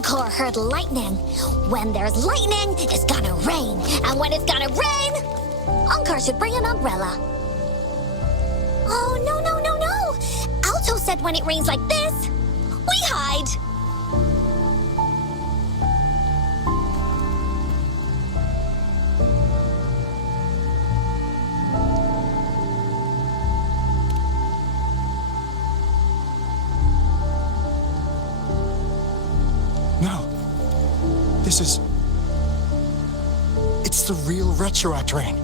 Encore heard lightning. When there's lightning, it's gonna rain. And when it's gonna rain, Encore should bring an umbrella. Oh, no, no, no, no. Alto said when it rains like this, we hide. No. This is... It's the real Retroact rain.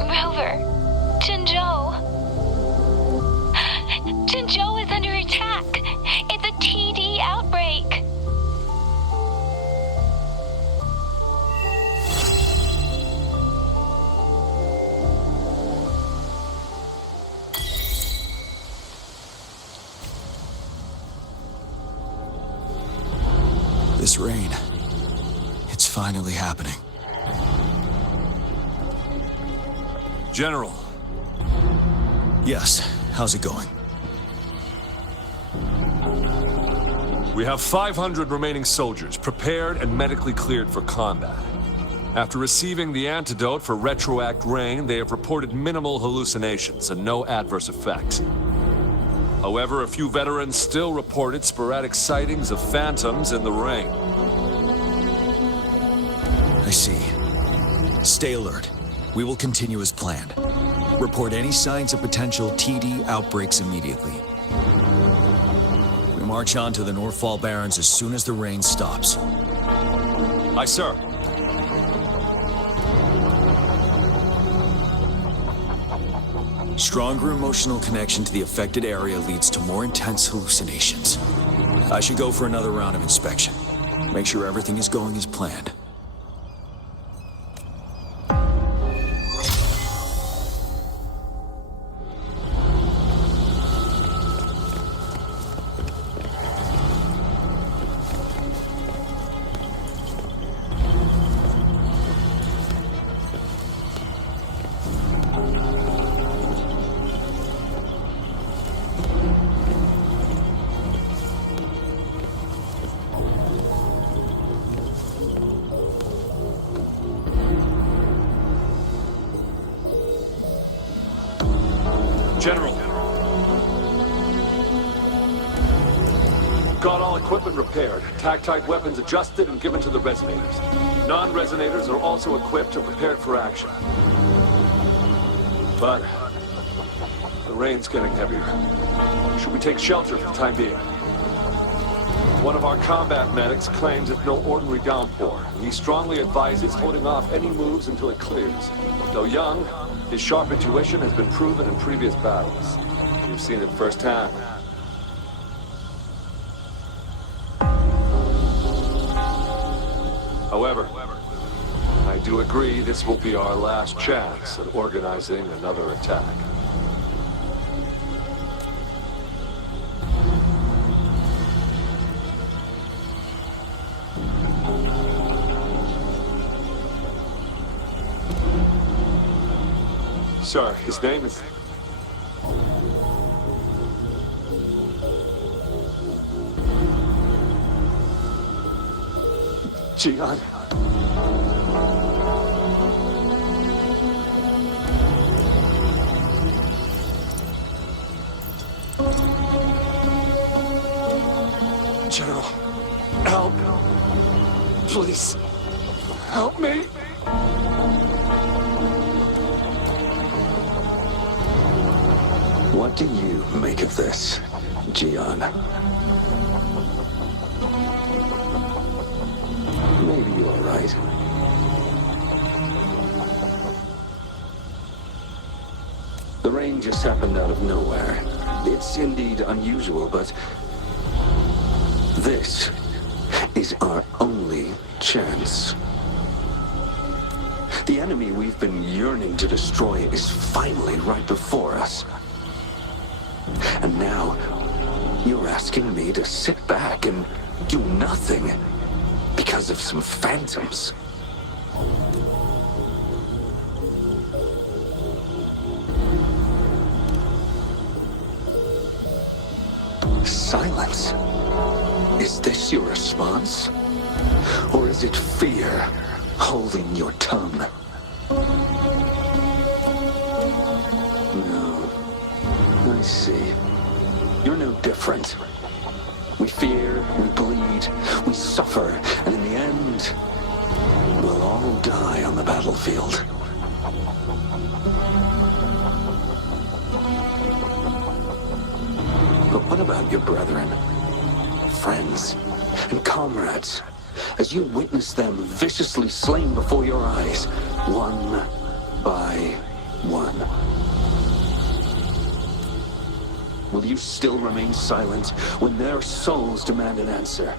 Rover, Jinzhou. Jinzhou is under attack. It's a TD outbreak. This rain, it's finally happening. General. Yes, how's it going? We have 500 remaining soldiers prepared and medically cleared for combat. After receiving the antidote for Retroact rain, they have reported minimal hallucinations and no adverse effects. However, a few veterans still reported sporadic sightings of phantoms in the rain. I see. Stay alert. We will continue as planned. Report any signs of potential TD outbreaks immediately. We march on to the Northfall Barrens as soon as the rain stops. Aye, sir. Stronger emotional connection to the affected area leads to more intense hallucinations. I should go for another round of inspection. Make sure everything is going as planned. General. Got all equipment repaired, tac-type weapons adjusted and given to the resonators. Non-resonators are also equipped and prepared for action. But the rain's getting heavier. Should we take shelter for the time being? One of our combat medics claims it's no ordinary downpour. He strongly advises holding off any moves until it clears. Though young, his sharp intuition has been proven in previous battles. You've seen it firsthand. However, I do agree this will be our last chance at organizing another attack. Sir, his name is... Jian. General, help. Please, help me. What do you make of this, Jian? Maybe you're right. The rain just happened out of nowhere. It's indeed unusual, but this is our only chance. The enemy we've been yearning to destroy is finally right before us. And now, you're asking me to sit back and do nothing because of some phantoms. silence. Is this your response? Or is it fear holding your tongue? No. I see. You're no different. We fear, we bleed, we suffer, and in the end, we'll all die on the battlefield. But what about your brethren, friends, and comrades? As you witness them viciously slain before your eyes, one by one. Will you still remain silent when their souls demand an answer?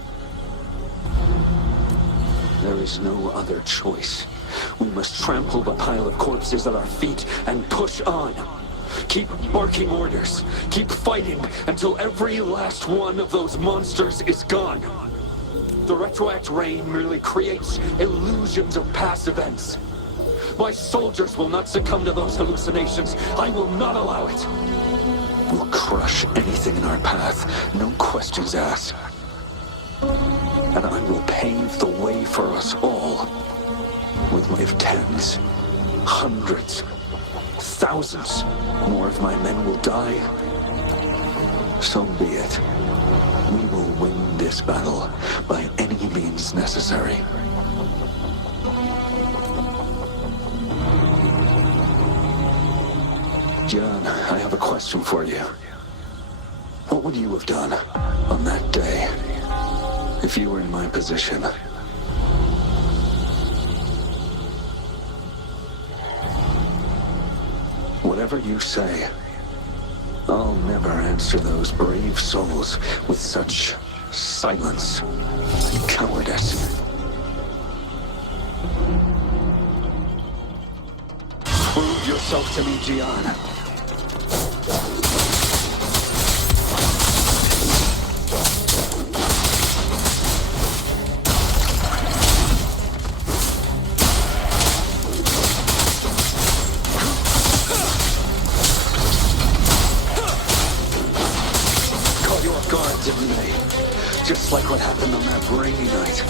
There is no other choice. We must trample the pile of corpses at our feet and push on. Keep barking orders. Keep fighting until every last one of those monsters is gone. The retroact rain merely creates illusions of past events. My soldiers will not succumb to those hallucinations. I will not allow it. We'll crush anything in our path, no questions asked. And I will pave the way for us all. If tens, hundreds, thousands more of my men will die, so be it. We will win this battle by any means necessary. John, I have a question for you. What would you have done on that day if you were in my position? Whatever you say, I'll never answer those brave souls with such silence and cowardice. Prove yourself to me, Gian. Just like what happened on that rainy night.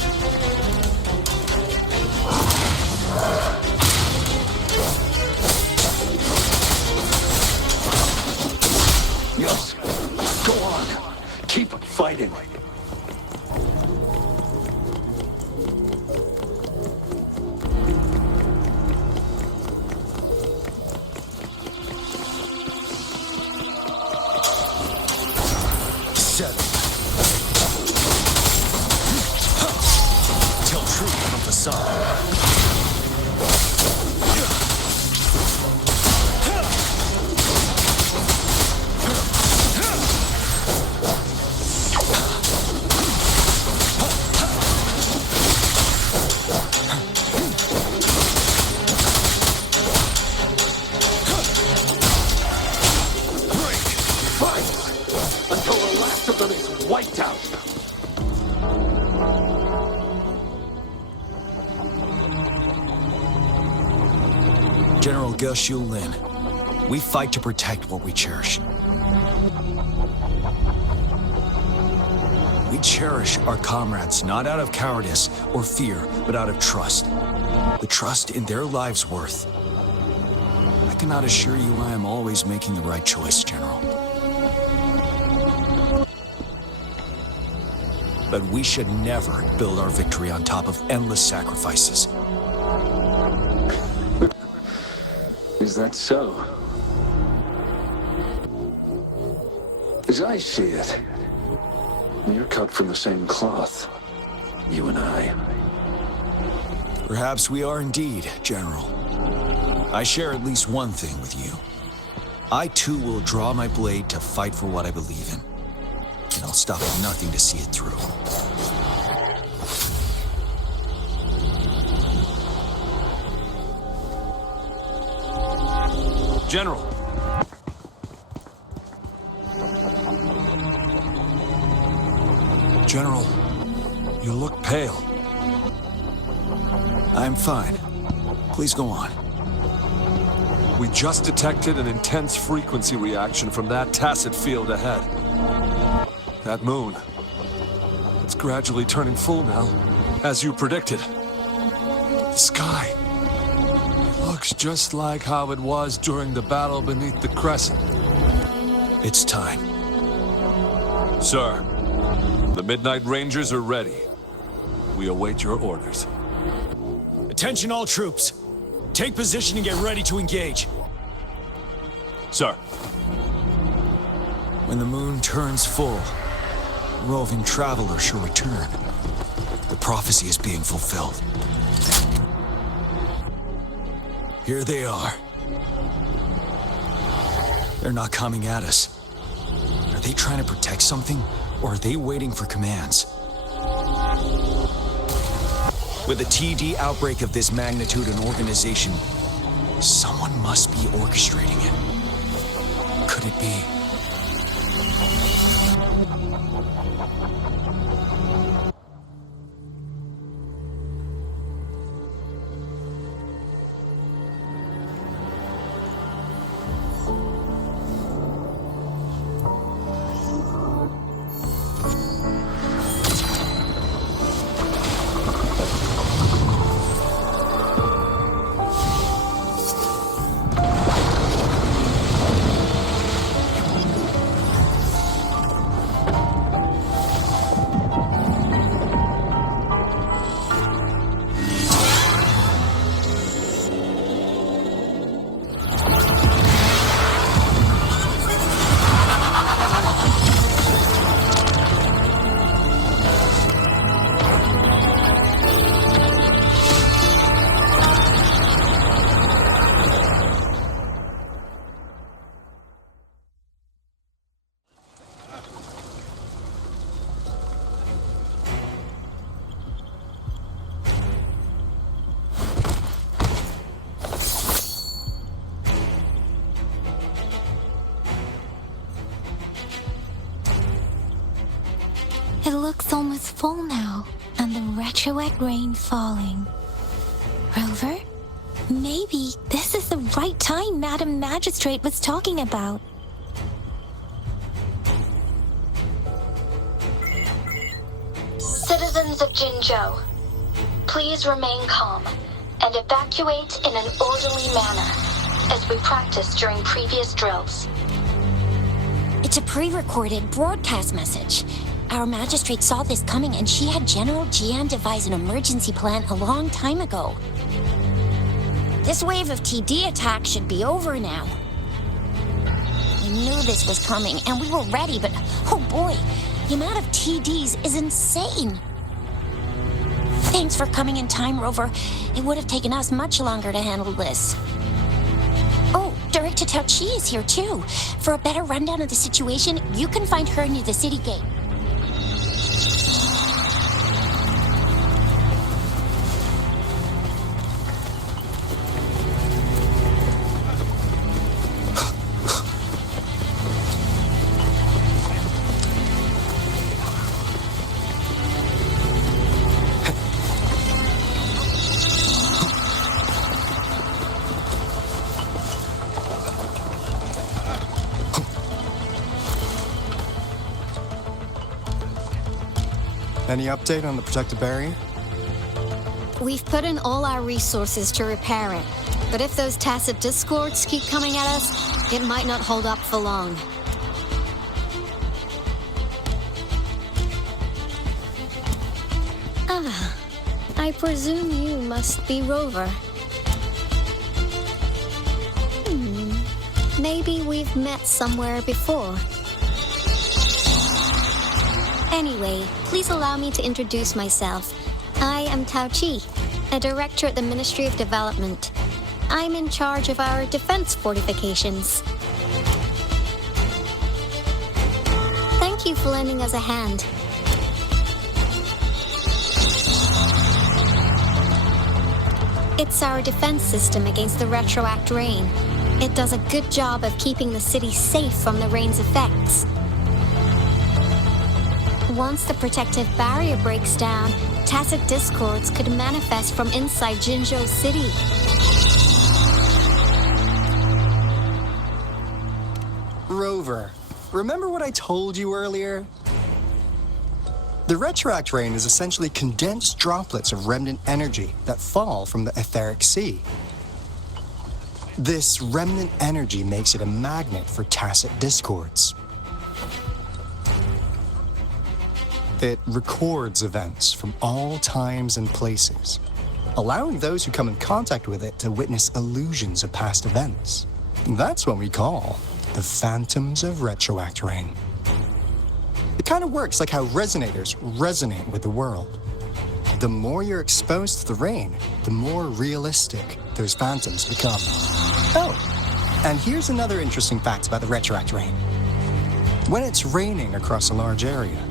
Yes, go on. Keep fighting. General Ge Lin, we fight to protect what we cherish. We cherish our comrades not out of cowardice or fear, but out of trust. The trust in their lives' worth. I cannot assure you I am always making the right choice, General. But we should never build our victory on top of endless sacrifices. Is that so? As I see it, you're cut from the same cloth, you and I. Perhaps we are indeed, General. I share at least one thing with you. I too will draw my blade to fight for what I believe in. And I'll stop at nothing to see it through. General. General, you look pale. I'm fine. Please go on. We just detected an intense frequency reaction from that tacit field ahead. That moon. It's gradually turning full now, as you predicted. The sky. It looks just like how it was during the battle beneath the crescent. It's time. Sir, the Midnight Rangers are ready. We await your orders. Attention all troops. Take position and get ready to engage. Sir. When the moon turns full, roving travelers shall return. The prophecy is being fulfilled. Here they are. They're not coming at us. Are they trying to protect something, or are they waiting for commands? With a TD outbreak of this magnitude and organization, someone must be orchestrating it. Could it be? It looks almost full now, and the retroact rain falling. Rover? Maybe this is the right time Madam Magistrate was talking about. Citizens of Jinzhou, please remain calm and evacuate in an orderly manner, as we practiced during previous drills. It's a pre-recorded broadcast message. Our magistrate saw this coming, and she had General Jian devise an emergency plan a long time ago. This wave of TD attacks should be over now. We knew this was coming, and we were ready, but oh boy, the amount of TDs is insane. Thanks for coming in time, Rover. It would have taken us much longer to handle this. Oh, Director Tao Chi is here too. For a better rundown of the situation, you can find her near the city gate. Any update on the protective barrier? We've put in all our resources to repair it, but if those tacit discords keep coming at us, it might not hold up for long. Ah, I presume you must be Rover. Maybe we've met somewhere before. Anyway, please allow me to introduce myself. I am Tao Chi, a director at the Ministry of Development. I'm in charge of our defense fortifications. Thank you for lending us a hand. It's our defense system against the retroact rain. It does a good job of keeping the city safe from the rain's effects. Once the protective barrier breaks down, tacit discords could manifest from inside Jinzhou City. Rover, remember what I told you earlier? The retroact rain is essentially condensed droplets of remnant energy that fall from the etheric sea. This remnant energy makes it a magnet for tacit discords. It records events from all times and places, allowing those who come in contact with it to witness illusions of past events. That's what we call the phantoms of retroact rain. It kind of works like how resonators resonate with the world. The more you're exposed to the rain, the more realistic those phantoms become. Oh, and here's another interesting fact about the retroact rain. When it's raining across a large area,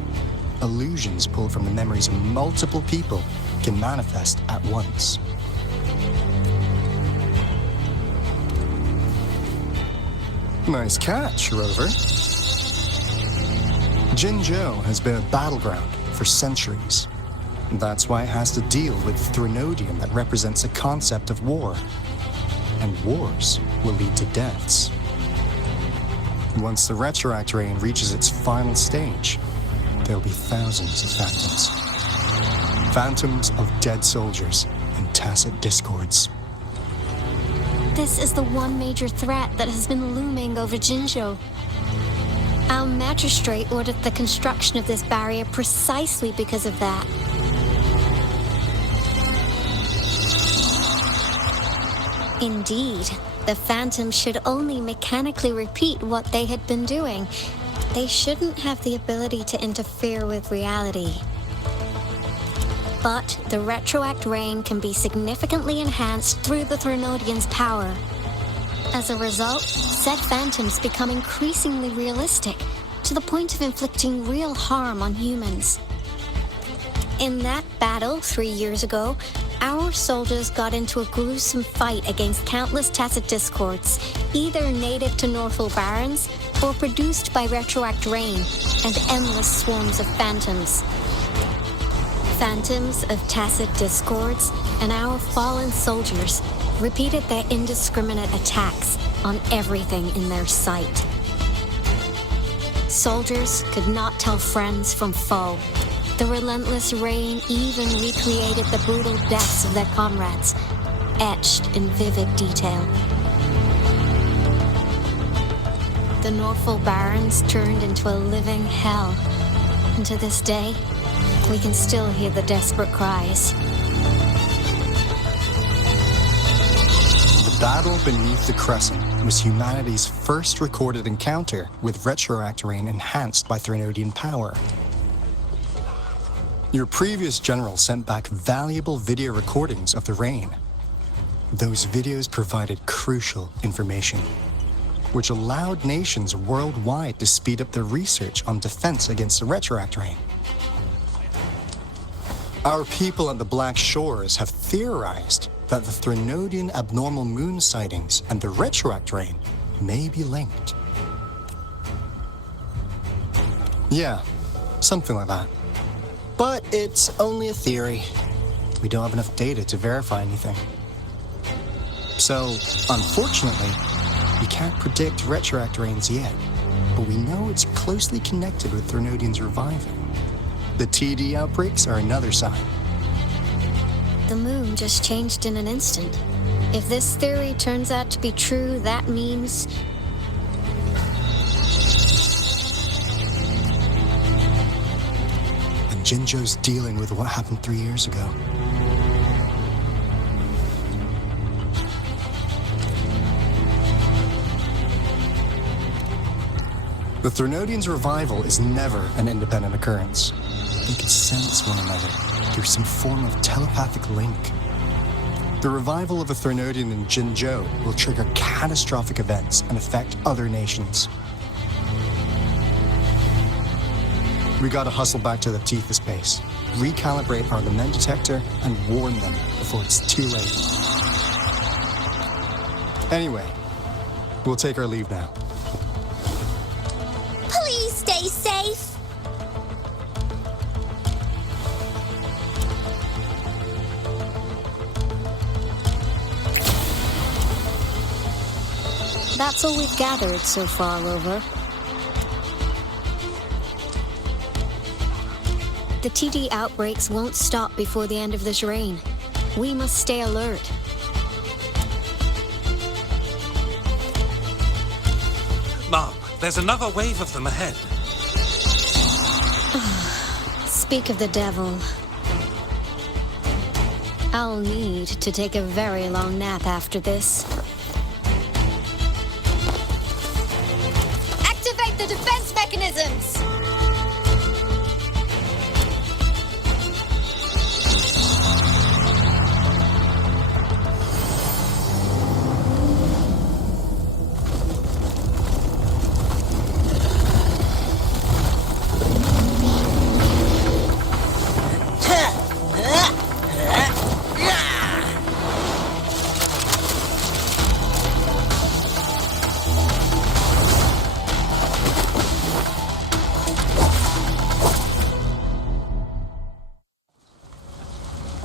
illusions pulled from the memories of multiple people can manifest at once. Nice catch, Rover. Jinzhou has been a battleground for centuries. That's why it has to deal with Threnodian that represents a concept of war. And wars will lead to deaths. Once the retroact rain reaches its final stage, there'll be thousands of phantoms. Phantoms of dead soldiers and tacit discords. This is the one major threat that has been looming over Jinzhou. Our magistrate ordered the construction of this barrier precisely because of that. Indeed, the phantoms should only mechanically repeat what they had been doing. They shouldn't have the ability to interfere with reality. But the retroact rain can be significantly enhanced through the Threnodian's power. As a result, said phantoms become increasingly realistic, to the point of inflicting real harm on humans. In that battle 3 years ago, our soldiers got into a gruesome fight against countless tacit discords, either native to Northal Barrens or produced by retroact rain and endless swarms of phantoms. Phantoms of tacit discords and our fallen soldiers repeated their indiscriminate attacks on everything in their sight. Soldiers could not tell friends from foe. The relentless rain even recreated the brutal deaths of their comrades, etched in vivid detail. The Northal Barrens turned into a living hell, and to this day, we can still hear the desperate cries. The battle beneath the Crescent was humanity's first recorded encounter with retroact rain enhanced by Threnodian power. Your previous general sent back valuable video recordings of the rain. Those videos provided crucial information, which allowed nations worldwide to speed up their research on defense against the retroact rain. Our people at the Black Shores have theorized that the Threnodian abnormal moon sightings and the retroact rain may be linked. Yeah, something like that. But it's only a theory. We don't have enough data to verify anything. So, unfortunately, we can't predict retroact rains yet, but we know it's closely connected with Threnodian's reviving. The TD outbreaks are another sign. The moon just changed in an instant. If this theory turns out to be true, that means... And Jinzhou's dealing with what happened 3 years ago. The Threnodian's revival is never an independent occurrence. They could sense one another through some form of telepathic link. The revival of a Threnodian in Jinzhou will trigger catastrophic events and affect other nations. We gotta hustle back to the Tethys base, recalibrate our lament detector, and warn them before it's too late. Anyway, we'll take our leave now. Please stay safe. That's all we've gathered so far, Rover. The TD outbreaks won't stop before the end of this reign. We must stay alert. Mom, there's another wave of them ahead. Speak of the devil. I'll need to take a very long nap after this. Activate the defense mechanisms!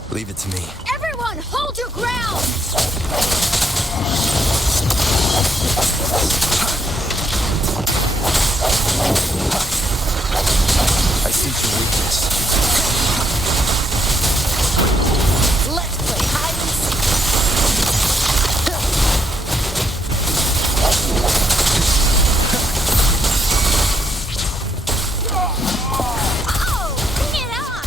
Leave it to me. Everyone, hold your ground! I sense your weakness. Let's play hide and seek. Oh, bring it on!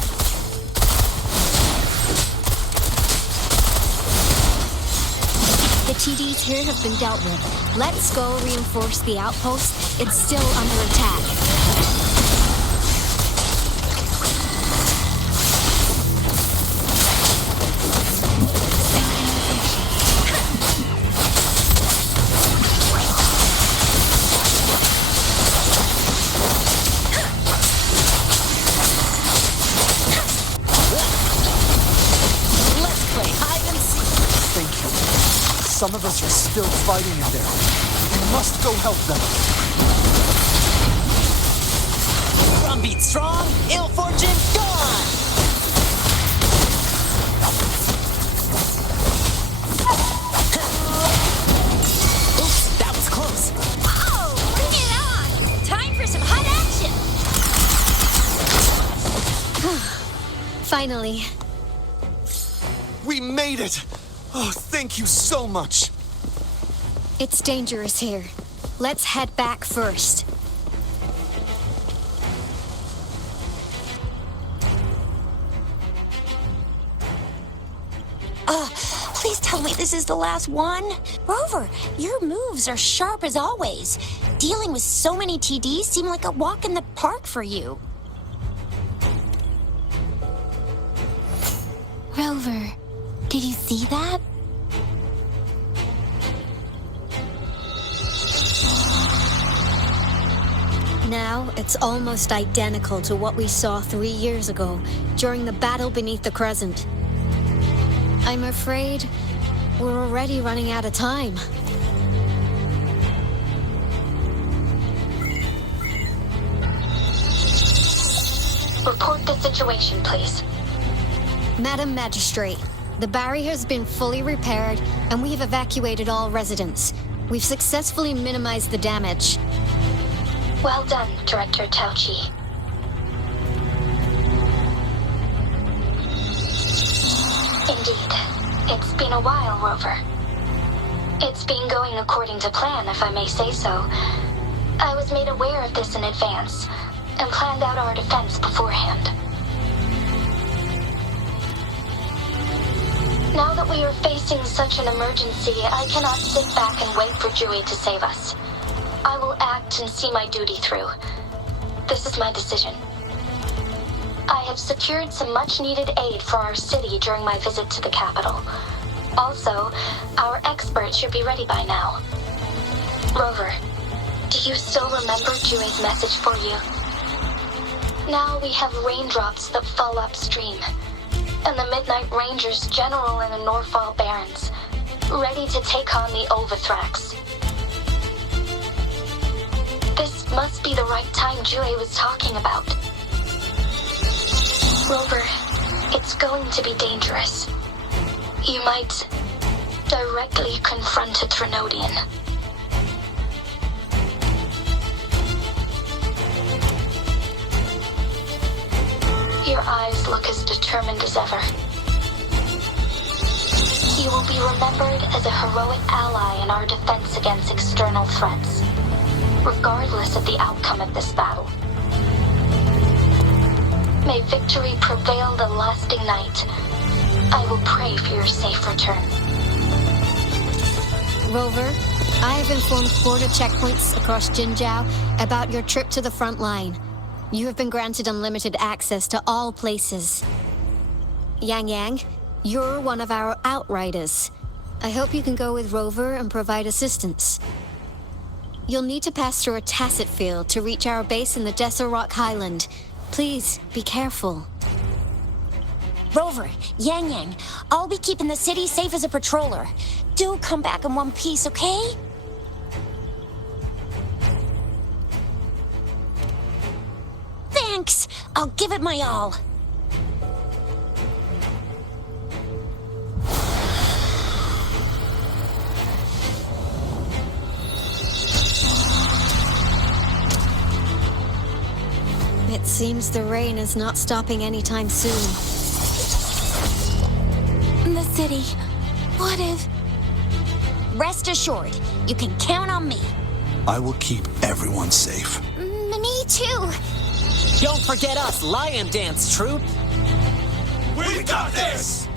The TDs here have been dealt with. Let's go reinforce the outpost. It's still under attack. Let's play hide and seek. Thank you. Some of us are still fighting in there. We must go help them. Drumbeat strong, ill fortune gone! Oops, that was close. Oh, bring it on! Time for some hot action! Finally. We made it! Oh, thank you so much! It's dangerous here. Let's head back first. Please tell me this is the last one? Rover, your moves are sharp as always. Dealing with so many TDs seemed like a walk in the park for you. Rover, did you see that? Now, it's almost identical to what we saw 3 years ago, during the battle beneath the Crescent. I'm afraid we're already running out of time. Report the situation, please. Madam Magistrate, the barrier has been fully repaired, and we have evacuated all residents. We've successfully minimized the damage. Well done, Director Tauchi. Indeed. It's been a while, Rover. It's been going according to plan, if I may say so. I was made aware of this in advance, and planned out our defense beforehand. Now that we are facing such an emergency, I cannot sit back and wait for Dewey to save us. I will act and see my duty through. This is my decision. I have secured some much-needed aid for our city during my visit to the capital. Also, our expert should be ready by now. Rover, do you still remember Dewey's message for you? Now we have raindrops that fall upstream, and the Midnight Rangers general in the Norfall Barrens, ready to take on the Overthrax. This must be the right time Dewey was talking about. Rover, it's going to be dangerous. You might directly confront a Threnodian. Your eyes look as determined as ever. You will be remembered as a heroic ally in our defense against external threats, regardless of the outcome of this battle. May victory prevail the lasting night. I will pray for your safe return. Rover, I have informed border checkpoints across Jinzhou about your trip to the front line. You have been granted unlimited access to all places. Yang Yang, you're one of our outriders. I hope you can go with Rover and provide assistance. You'll need to pass through a tacet field to reach our base in the Desert Rock Highland. Please, be careful. Rover, Yang Yang, I'll be keeping the city safe as a patroller. Do come back in one piece, okay? Thanks! I'll give it my all. It seems the rain is not stopping anytime soon. The city. What if... Rest assured, you can count on me. I will keep everyone safe. Me too. Don't forget us, Lion Dance Troop. We got this!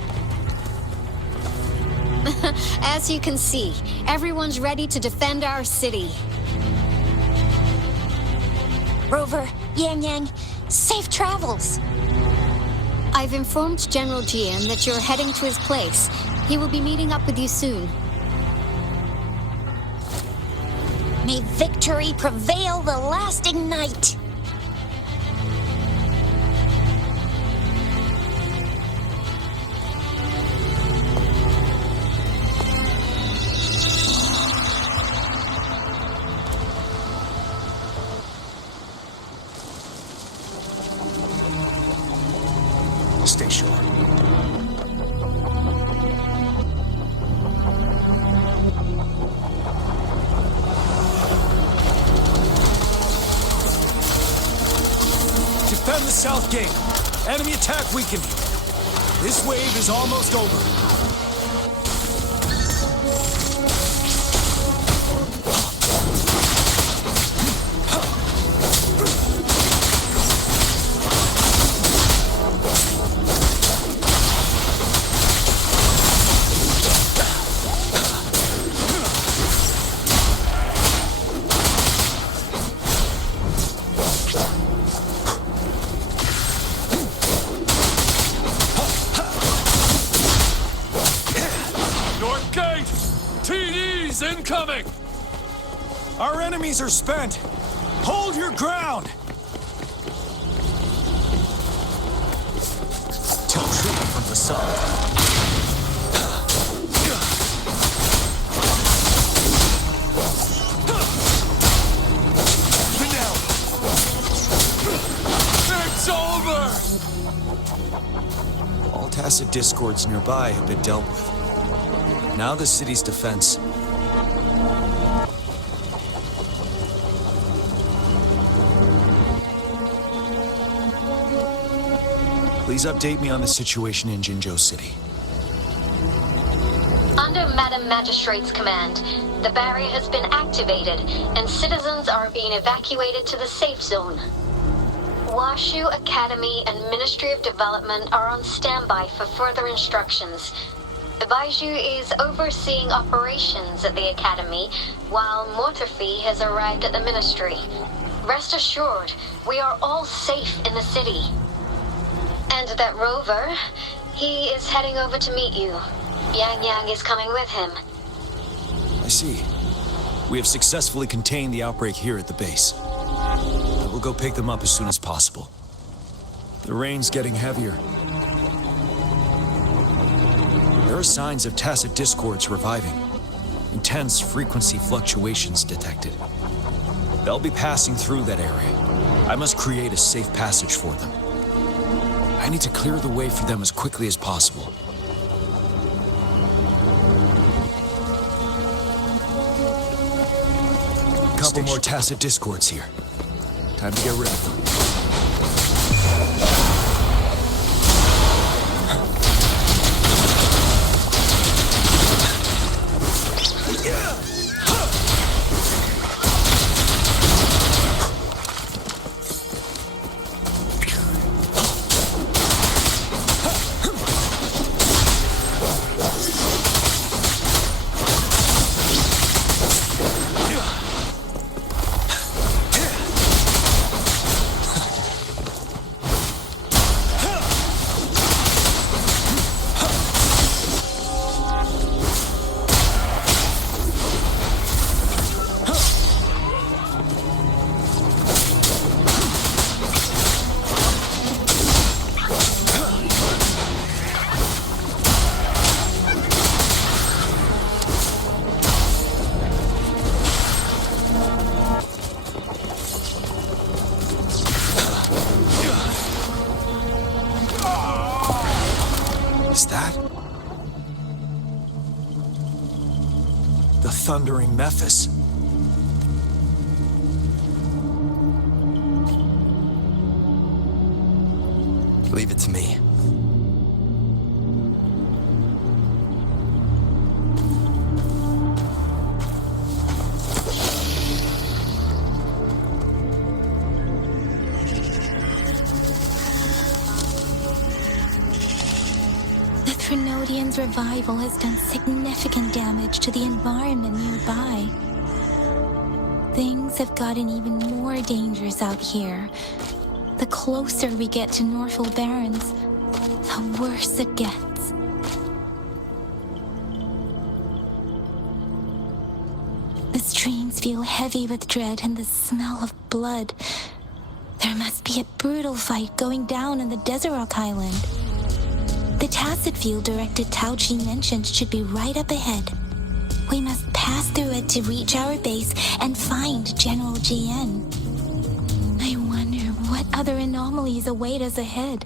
As you can see, everyone's ready to defend our city. Rover, Yang Yang, safe travels. I've informed General Jian that you're heading to his place. He will be meeting up with you soon. May victory prevail the lasting night. Stay sure. Defend the south gate. Enemy attack weakening. This wave is almost over. Incoming! Our enemies are spent. Hold your ground. Tell troop from the side. It's over! All tacit discords nearby have been dealt with. Now the city's defense. Please update me on the situation in Jinzhou City. Under Madam Magistrate's command, the barrier has been activated, and citizens are being evacuated to the safe zone. Washu Academy and Ministry of Development are on standby for further instructions. Baiju is overseeing operations at the Academy, while Mortarfi has arrived at the Ministry. Rest assured, we are all safe in the city. And that Rover, he is heading over to meet you. Yang Yang is coming with him. I see. We have successfully contained the outbreak here at the base. I will go pick them up as soon as possible. The rain's getting heavier. There are signs of tacit discords reviving. Intense frequency fluctuations detected. They'll be passing through that area. I must create a safe passage for them. I need to clear the way for them as quickly as possible. A couple more tacit discords here. Time to get rid of them. The Thundering Memphis. Leave it to me. The Threnodian's revival has done significant damage to the environment nearby. Things have gotten even more dangerous out here. The closer we get to Norfolk Barrens, the worse it gets. The streams feel heavy with dread and the smell of blood. There must be a brutal fight going down on the Desert Rock Island. The Tacet field Director Tauchi mentioned should be right up ahead. We must pass through it to reach our base and find General GN. I wonder what other anomalies await us ahead.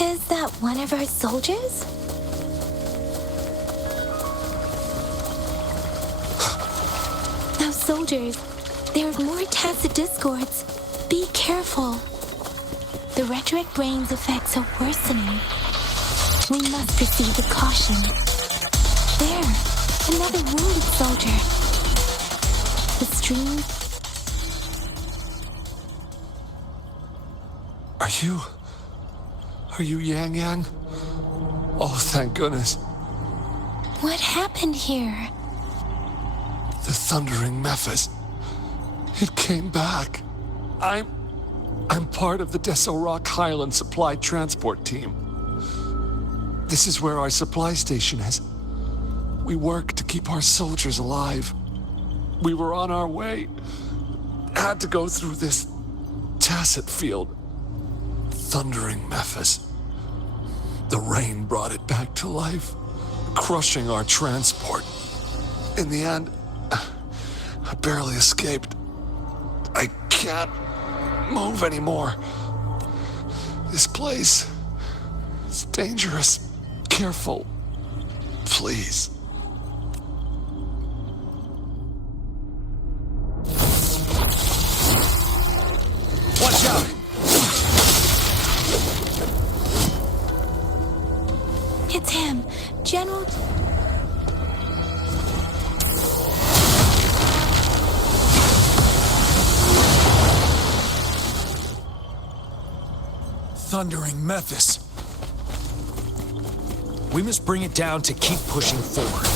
Is that one of our soldiers? Those soldiers, there are more Tacet discords. Be careful. The retroic brain's effects are worsening. We must proceed with caution. There, another wounded soldier. The stream. Are you Yang Yang? Oh, thank goodness. What happened here? The Thundering Memphis. It came back. I'm part of the Desert Rock Highland Supply Transport Team. This is where our supply station is. We work to keep our soldiers alive. We were on our way. Had to go through this Tacet field. Thundering Memphis. The rain brought it back to life, crushing our transport. In the end, I barely escaped. I can't move anymore. This place is dangerous. Careful, please. Watch out! It's him, General. Thundering Memphis. We must bring it down to keep pushing forward.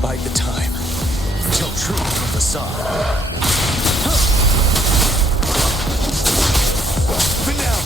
Bide the time. Tell truth from the facade. For now.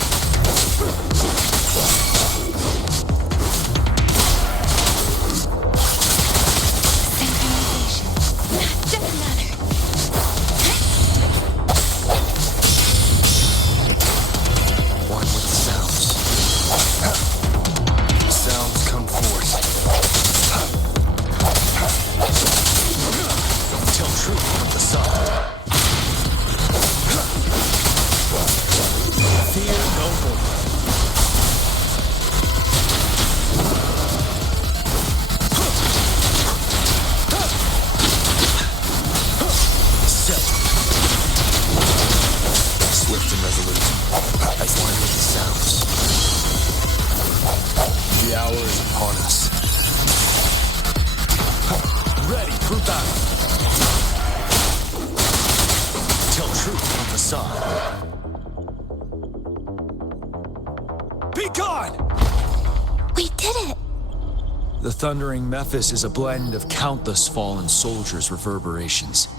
The Thundering Memphis is a blend of countless fallen soldiers' reverberations.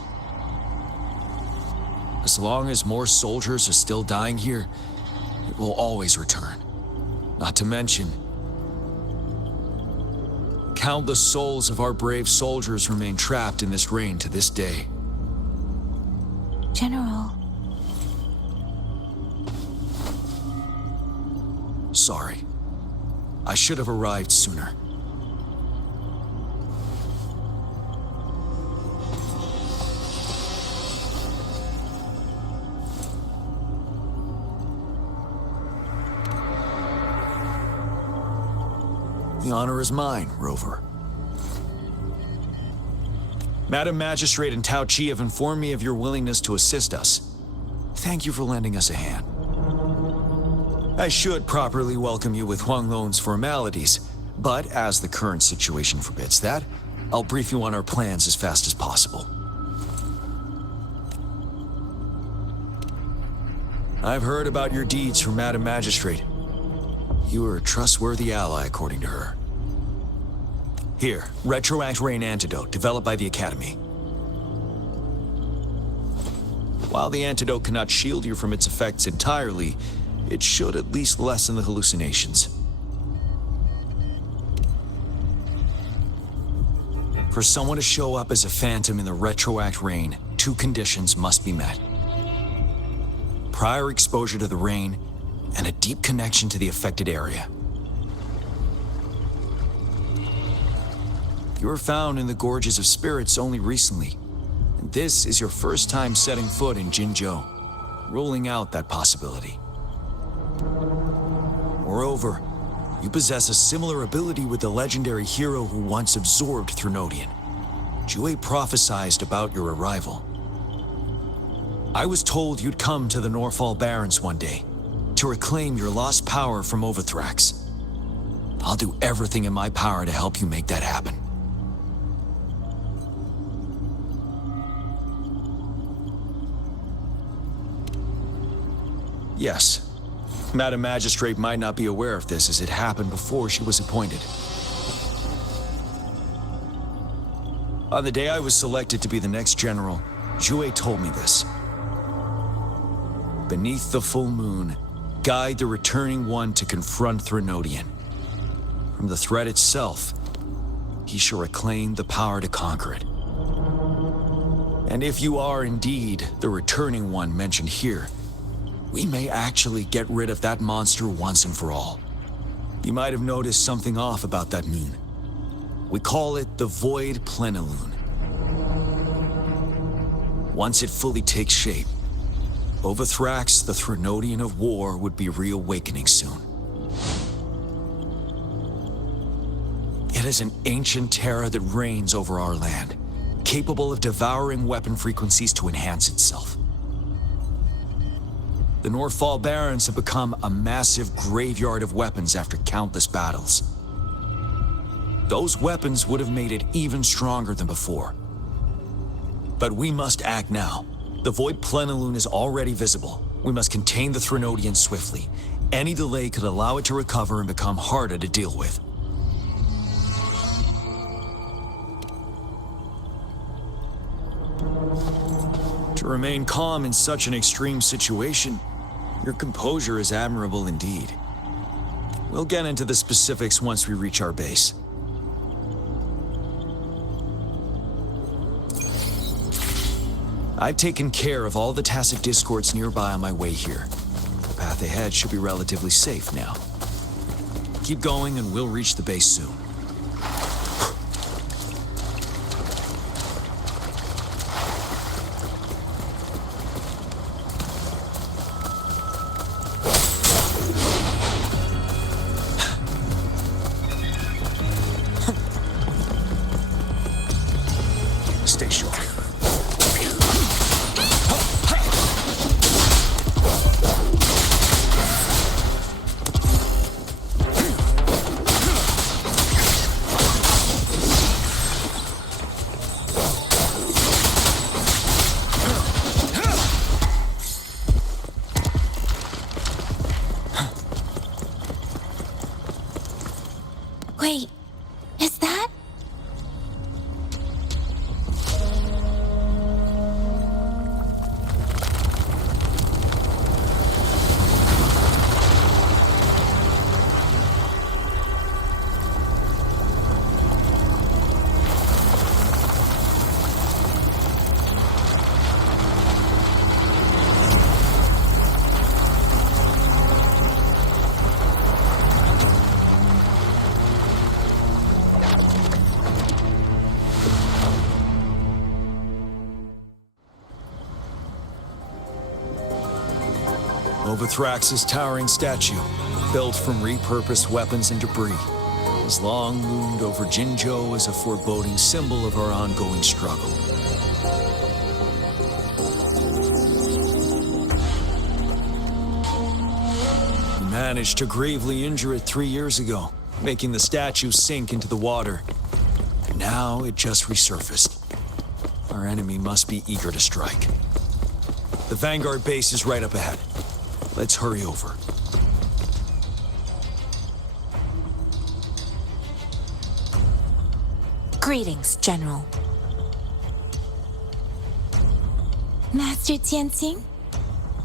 As long as more soldiers are still dying here, it will always return. Not to mention, countless souls of our brave soldiers remain trapped in this rain to this day. General. Sorry. I should have arrived sooner. The honor is mine, Rover. Madam Magistrate and Tao Chi have informed me of your willingness to assist us. Thank you for lending us a hand. I should properly welcome you with Huang Lon's formalities, but as the current situation forbids that, I'll brief you on our plans as fast as possible. I've heard about your deeds from Madam Magistrate. You are a trustworthy ally, according to her. Here, Retroact Rain Antidote, developed by the Academy. While the antidote cannot shield you from its effects entirely, it should at least lessen the hallucinations. For someone to show up as a phantom in the Retroact Rain, 2 conditions must be met. Prior exposure to the rain, and a deep connection to the affected area. You were found in the Gorges of Spirits only recently, and this is your first time setting foot in Jinzhou, ruling out that possibility. Moreover, you possess a similar ability with the legendary hero who once absorbed Threnodian. Jue prophesied about your arrival. I was told you'd come to the Norfall Barrens one day, to reclaim your lost power from Overthrax. I'll do everything in my power to help you make that happen. Yes, Madam Magistrate might not be aware of this as it happened before she was appointed. On the day I was selected to be the next general, Jue told me this. Beneath the full moon, guide the returning one to confront Threnodian. From the threat itself, he shall reclaim the power to conquer it. And if you are indeed the returning one mentioned here, we may actually get rid of that monster once and for all. You might have noticed something off about that moon. We call it the Void Plenilune. Once it fully takes shape, Overthrax, the Threnodian of War, would be reawakening soon. It is an ancient terror that reigns over our land, capable of devouring weapon frequencies to enhance itself. The Norfall Barrens have become a massive graveyard of weapons after countless battles. Those weapons would have made it even stronger than before. But we must act now. The Void Plenilune is already visible. We must contain the Threnodian swiftly. Any delay could allow it to recover and become harder to deal with. To remain calm in such an extreme situation, your composure is admirable indeed. We'll get into the specifics once we reach our base. I've taken care of all the tacit discords nearby on my way here. The path ahead should be relatively safe now. Keep going and we'll reach the base soon. Stay sharp. Wait, is that? Overthrax's towering statue, built from repurposed weapons and debris. has long loomed over Jinzhou as a foreboding symbol of our ongoing struggle. We managed to gravely injure it 3 years ago, making the statue sink into the water. And now it just resurfaced. Our enemy must be eager to strike. The Vanguard base is right up ahead. Let's hurry over. Greetings, General. Master Tianxing?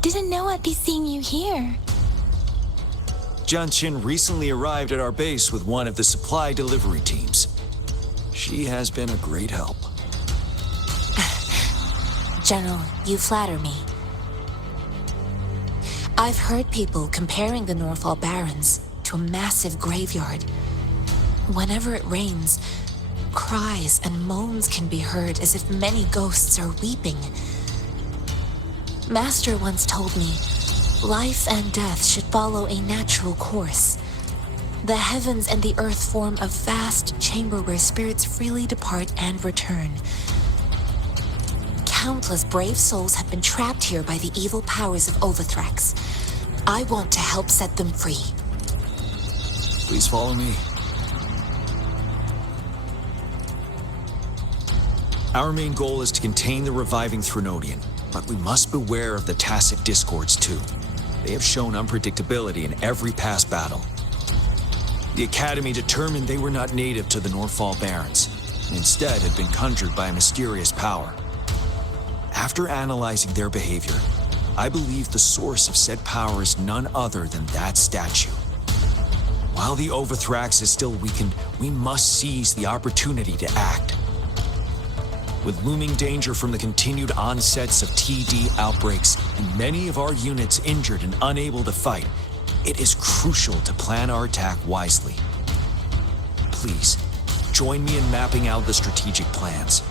Didn't know I'd be seeing you here. Jianqin recently arrived at our base with one of the supply delivery teams. She has been a great help. General, you flatter me. I've heard people comparing the Norfall Barrens to a massive graveyard. Whenever it rains, cries and moans can be heard as if many ghosts are weeping. Master once told me, life and death should follow a natural course. The heavens and the earth form a vast chamber where spirits freely depart and return. Countless brave souls have been trapped here by the evil powers of Overthrax. I want to help set them free. Please follow me. Our main goal is to contain the reviving Threnodian, but we must beware of the tacit discords too. They have shown unpredictability in every past battle. The Academy determined they were not native to the Norfall Barrens, and instead had been conjured by a mysterious power. After analyzing their behavior, I believe the source of said power is none other than that statue. While the Overthrax is still weakened, we must seize the opportunity to act. With looming danger from the continued onsets of TD outbreaks and many of our units injured and unable to fight, it is crucial to plan our attack wisely. Please, join me in mapping out the strategic plans.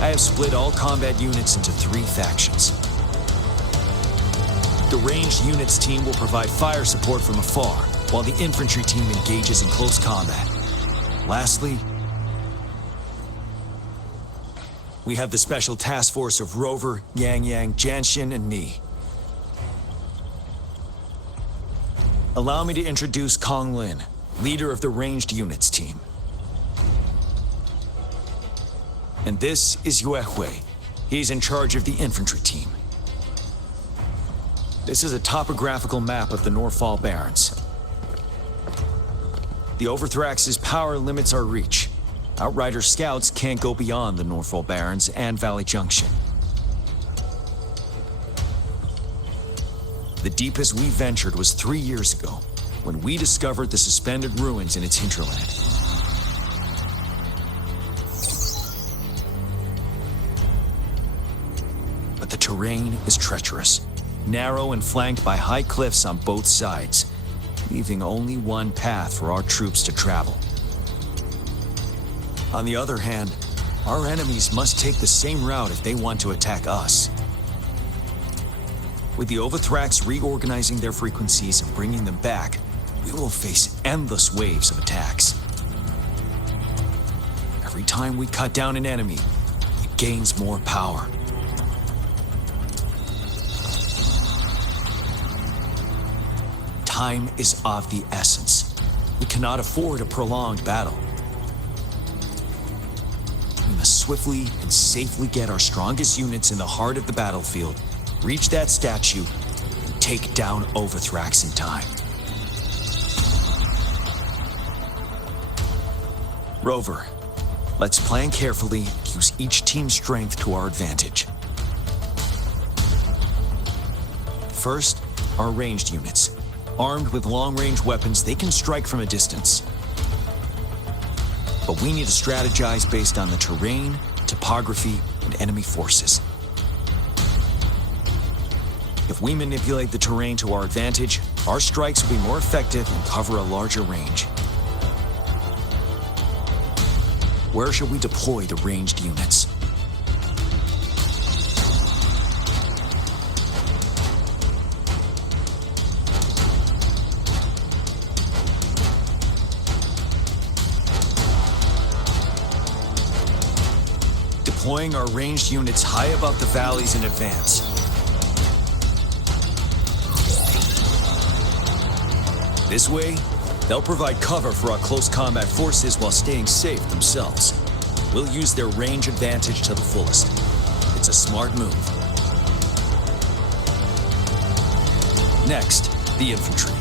I have split all combat units into 3 factions. The ranged units team will provide fire support from afar, while the infantry team engages in close combat. Lastly, we have the special task force of Rover, Yang Yang, Jianxin, and me. Allow me to introduce Kong Lin, leader of the ranged units team. And this is Yue Hui. He's in charge of the infantry team. This is a topographical map of the Norfall Barrens. The Overthrax's power limits our reach. Outrider scouts can't go beyond the Norfall Barrens and Valley Junction. The deepest we ventured was 3 years ago, when we discovered the suspended ruins in its hinterland. But the terrain is treacherous, narrow and flanked by high cliffs on both sides, leaving only one path for our troops to travel. On the other hand, our enemies must take the same route if they want to attack us. With the Overthrax reorganizing their frequencies and bringing them back, we will face endless waves of attacks. Every time we cut down an enemy, it gains more power. Time is of the essence. We cannot afford a prolonged battle. We must swiftly and safely get our strongest units in the heart of the battlefield, reach that statue, and take down Overthrax in time. Rover, let's plan carefully, use each team's strength to our advantage. First, our ranged units. Armed with long-range weapons, they can strike from a distance. But we need to strategize based on the terrain, topography, and enemy forces. If we manipulate the terrain to our advantage, our strikes will be more effective and cover a larger range. Where should we deploy the ranged units? Deploying our ranged units high above the valleys in advance. This way, they'll provide cover for our close combat forces while staying safe themselves. We'll use their range advantage to the fullest. It's a smart move. Next, the infantry.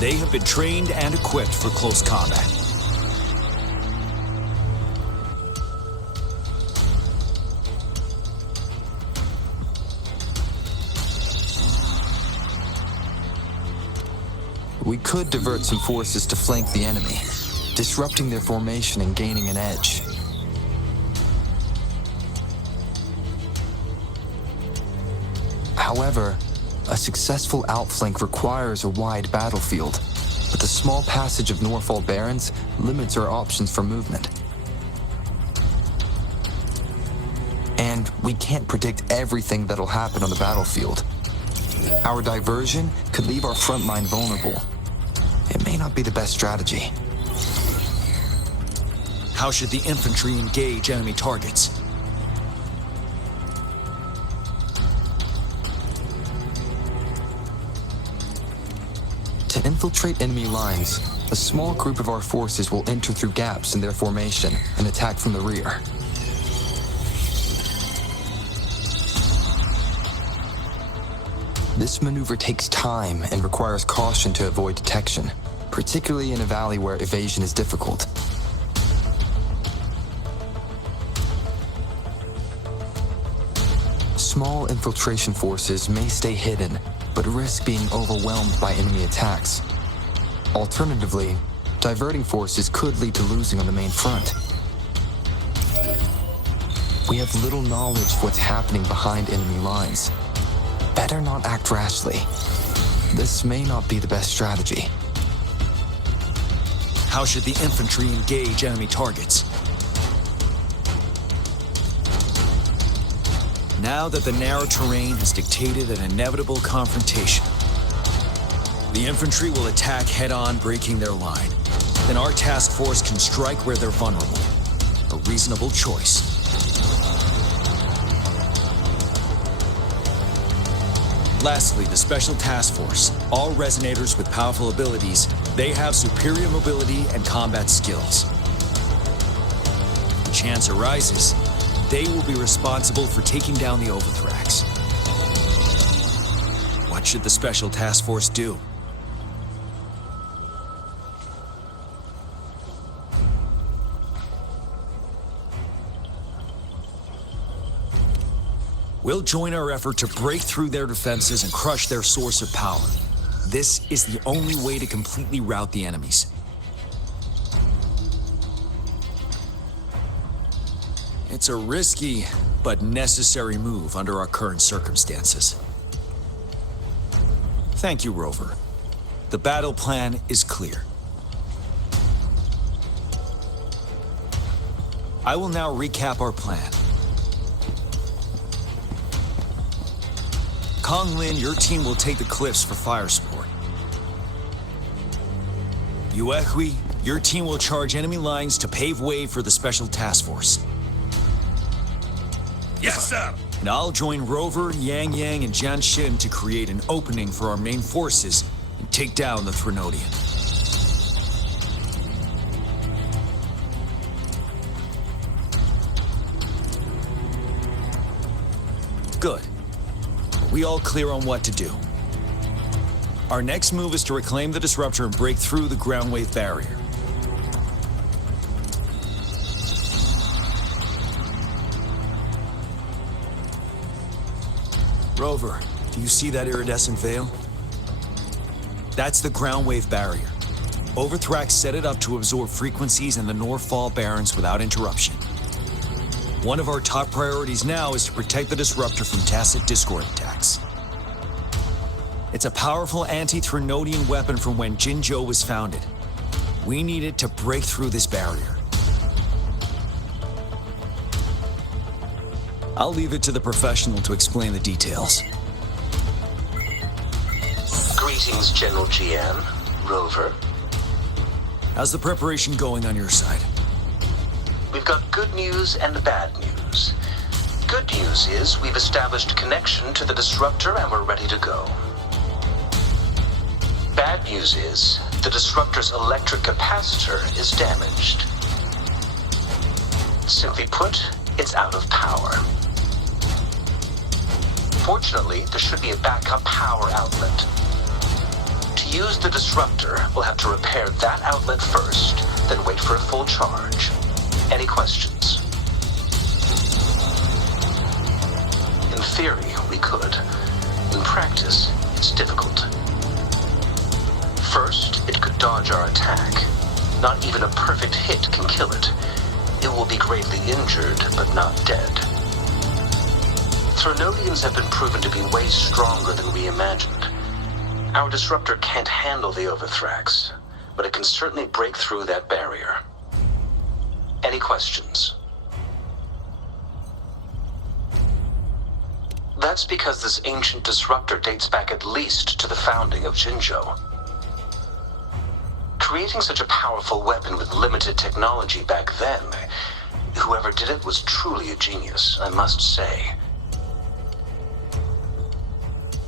They have been trained and equipped for close combat. We could divert some forces to flank the enemy, disrupting their formation and gaining an edge. However, a successful outflank requires a wide battlefield, but the small passage of Norfall Barrens limits our options for movement. And we can't predict everything that'll happen on the battlefield. Our diversion could leave our front line vulnerable. It may not be the best strategy. How should the infantry engage enemy targets? To infiltrate enemy lines, a small group of our forces will enter through gaps in their formation and attack from the rear. This maneuver takes time and requires caution to avoid detection, particularly in a valley where evasion is difficult. Small infiltration forces may stay hidden, but risk being overwhelmed by enemy attacks. Alternatively, diverting forces could lead to losing on the main front. We have little knowledge of what's happening behind enemy lines. Better not act rashly. This may not be the best strategy. How should the infantry engage enemy targets? Now that the narrow terrain has dictated an inevitable confrontation, the infantry will attack head-on, breaking their line. Then our task force can strike where they're vulnerable. A reasonable choice. Lastly, the Special Task Force. All resonators with powerful abilities, they have superior mobility and combat skills. If the chance arises, they will be responsible for taking down the Overthrax. What should the Special Task Force do? We'll join our effort to break through their defenses and crush their source of power. This is the only way to completely rout the enemies. It's a risky but necessary move under our current circumstances. Thank you, Rover. The battle plan is clear. I will now recap our plan. Kong Lin, your team will take the cliffs for fire support. Yuehui, your team will charge enemy lines to pave way for the Special Task Force. Yes, sir! And I'll join Rover, Yang Yang, and Jian Xin to create an opening for our main forces and take down the Threnodian. Good. We all clear on what to do. Our next move is to reclaim the disruptor and break through the ground wave barrier. Rover, Do you see that iridescent veil? That's the ground wave barrier. Overthrax set it up to absorb frequencies in the Northfall Barrens without interruption. One of our top priorities now is to protect the disruptor from tacit discord attacks. It's a powerful anti-Threnodian weapon from when Jinzhou was founded. We need it to break through this barrier. I'll leave it to the professional to explain the details. Greetings, General GM. Rover. How's the preparation going on your side? We've got good news and bad news. Good news is we've established connection to the disruptor and we're ready to go. Bad news is the disruptor's electric capacitor is damaged. Simply put, it's out of power. Fortunately, there should be a backup power outlet. To use the disruptor, we'll have to repair that outlet first, then wait for a full charge. Any questions? In theory, we could. In practice, it's difficult. First, it could dodge our attack. Not even a perfect hit can kill it. It will be gravely injured, but not dead. Threnodians have been proven to be way stronger than we imagined. Our disruptor can't handle the Overthrax, but it can certainly break through that barrier. Any questions? That's because this ancient disruptor dates back at least to the founding of Jinzhou. Creating such a powerful weapon with limited technology back then, whoever did it was truly a genius, I must say.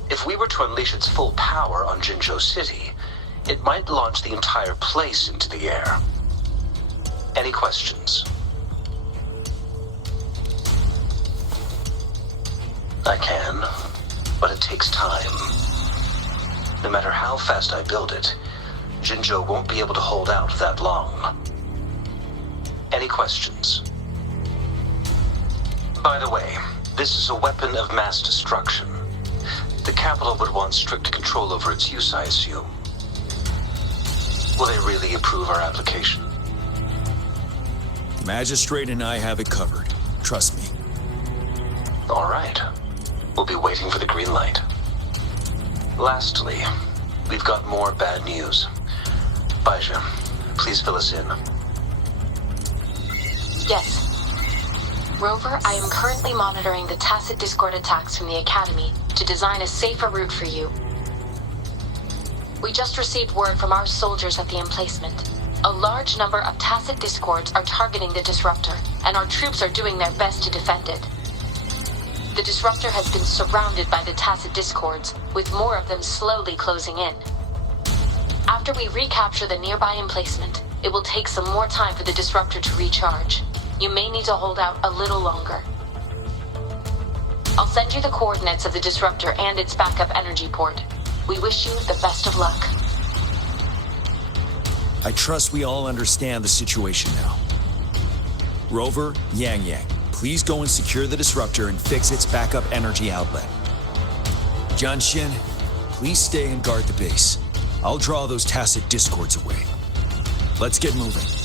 If we were to unleash its full power on Jinzhou City, it might launch the entire place into the air. Any questions? I can, but it takes time. No matter how fast I build it, Jinzhou won't be able to hold out that long. Any questions? By the way, this is a weapon of mass destruction. The capital would want strict control over its use, I assume. Will they really approve our application? Magistrate and I have it covered. Trust me. All right. We'll be waiting for the green light. Lastly, we've got more bad news. Baija, please fill us in. Yes. Rover, I am currently monitoring the tacit discord attacks from the Academy to design a safer route for you. We just received word from our soldiers at the emplacement. A large number of tacit discords are targeting the disruptor, and our troops are doing their best to defend it. The disruptor has been surrounded by the tacit discords, with more of them slowly closing in. After we recapture the nearby emplacement, it will take some more time for the disruptor to recharge. You may need to hold out a little longer. I'll send you the coordinates of the disruptor and its backup energy port. We wish you the best of luck. I trust we all understand the situation now. Rover, Yang, please go and secure the disruptor and fix its backup energy outlet. Jianxin, please stay and guard the base. I'll draw those tacit discords away. Let's get moving.